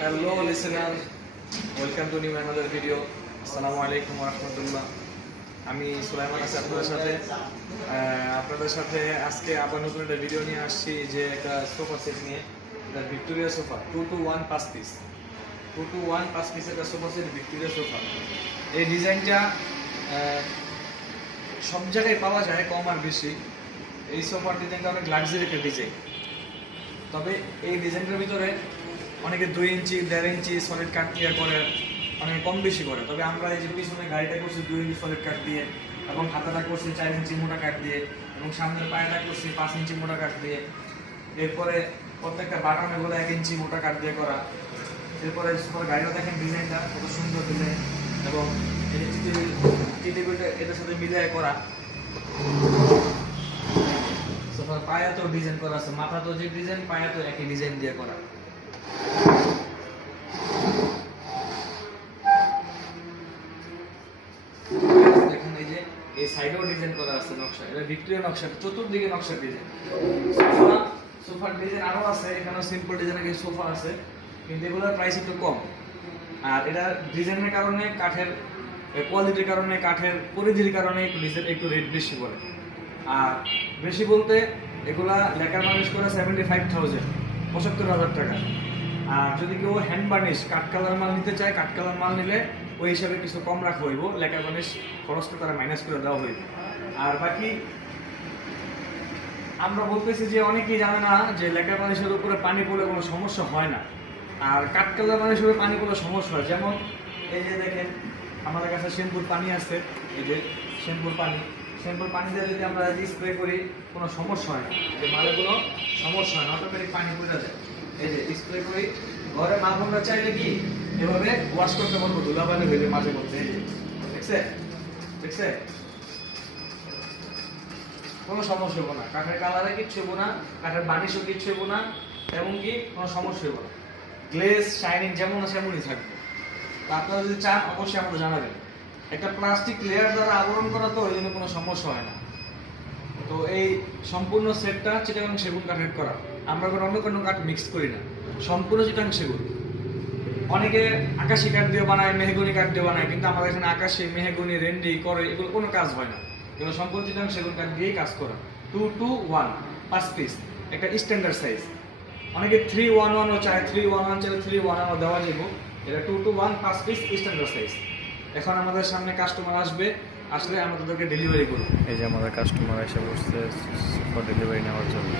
Hello listener, welcome to new another video. Assalamu alaikum warahmatullah. আমি সুলাইমান আছি আপনাদের সাথে আজকে আবার নতুন একটা ভিডিও নিয়ে আসছি যে একটা সোফা সেট নিয়ে Victoria sofa 2-to-1 5 piece 2-to-1 5 piece একটা সোফা সেট ভিক্টোরিয়া সোফা। এই ডিজাইনটা সব জায়গায় পাওয়া যায় কম আর বেশি। এই সোফার ডিজাইনটা অনেক লাক্সারি একটা ডিজাইন, তবে এই ডিজাইনটার ভিতরে অনেকে 2 ইঞ্চি 1.5 ইঞ্চি সলিড কাট দিয়ে করে, অনেকে কম বেশি করে। তবে আমরা এই যে পিছনে গাড়িটা করছি 2 ইঞ্চি সলিড কাট দিয়ে, এবং হাতাটা করছি 4 ইঞ্চি মোটা কাট দিয়ে, এবং সামনের পায়েটা করছি 5 ইঞ্চি মোটা কাট দিয়ে। এরপরে প্রত্যেকটা বাটনগুলো 1 ইঞ্চি মোটা কাট দিয়ে করা। এরপরে গাড়িটা দেখেন ডিজাইনটা কত সুন্দর ডিজাইন, এবং টিটিবিটা এটার সাথে মিলিয়ে করা। সোফার পায়াতেও ডিজাইন করা আছে, মাথাতেও যে ডিজাইন, পায়াতেও একই ডিজাইন দিয়ে করা। দেখেন এই যে এই সাইডেও ডিজাইন করা আছে নকশা, এটা ভিক্টোরিয়া নকশা, চতুর্দিকে নকশা ডিজাইন। সোফার ডিজাইন আরো আছে, এখানে সিম্পল ডিজাইনের সোফা আছে, কিন্তু এগুলোর প্রাইস একটু কম। আর এটা ডিজাইনের কারণে, কাঠের কোয়ালিটির কারণে, কাঠের পরিধির কারণে একটু রেট বেশি পড়ে। আর বেশি বলতে এগুলা লেকার বার্নিশ করে 75,000, 75,000 টাকা। আর যদি কেউ হ্যান্ড বার্নিশ কাঠ কালার মাল নিতে চায়, কাঠ কালার মাল নিলে ওই হিসাবে কিছু কম রাখা হইব, লেকার বার্নিশ খরচটা তারা মাইনাস করে দেওয়া হইব। আর বাকি আমরা বলতেছি যে অনেকেই জানে না যে লেকার বার্নিশের উপরে পানি পড়লে কোনো সমস্যা হয় না, আর কাঠ কালার বার্নিশের উপরে পানি পড়লে সমস্যা হয়। যেমন এই যে দেখেন আমাদের কাছে শ্যাম্পুর পানি আছে, এই যে শ্যাম্পুর পানি দিয়ে যদি আমরা স্প্রে করি কোনো সমস্যা হয় না, যে মালে কোনো সমস্যা হয় না, অটোমেটিক পানি পড়ে যায়। এই যে স্প্রে করি ঘরে, মা বোনরা চাইলে কি এভাবে ওয়াশ করতে পারবো, ধুলাবালি হইবে মাঝে মধ্যে। দেখছে কোনো সমস্যা হবো না, কাঠের কালারে কিচ্ছু হবো না, কাঠের বানিশও কিচ্ছু হবো না, এমনকি কোনো সমস্যা হবো না। গ্লেজ শাইনিং যেমন আছে এমনই থাকবে। আপনারা যদি চান অবশ্যই আমাদের জানাবেন। একটা প্লাস্টিক লেয়ার দ্বারা আবরণ করা, তো এই জন্য কোনো সমস্যা হয় না। তো এই সম্পূর্ণ সেটটা চিটাগাং সেগুন কাঠের করা, আমরা অন্য কোনো কাঠ মিক্স করি না, সম্পূর্ণ চিটাগাং সেগুন। অনেকে আকাশি কাঠ দিয়ে বানায়, মেহগনি কাঠ দিয়ে বানায়, কিন্তু আমাদের এখানে আকাশি, মেহগনি, রেন্ডি করে এগুলো কোনো কাজ হয় না। এগুলো সম্পূর্ণ চিটাগাং সেগুন কাঠ দিয়েই কাজ করা। 2-to-1 5 পিস একটা স্ট্যান্ডার্ড সাইজ। অনেকে 3-1-1 চায়, 3-1-1 চাইলে 3-1-1 দেওয়া যাবে। এটা 2-to-1 5 পিস স্ট্যান্ডার্ড সাইজ। এখন আমাদের সামনে কাস্টমার আসলে আমরা তাদেরকে ডেলিভারি করব। এই যে আমাদের কাস্টমার এসে বসছে সোফা ডেলিভারি নেওয়ার জন্য।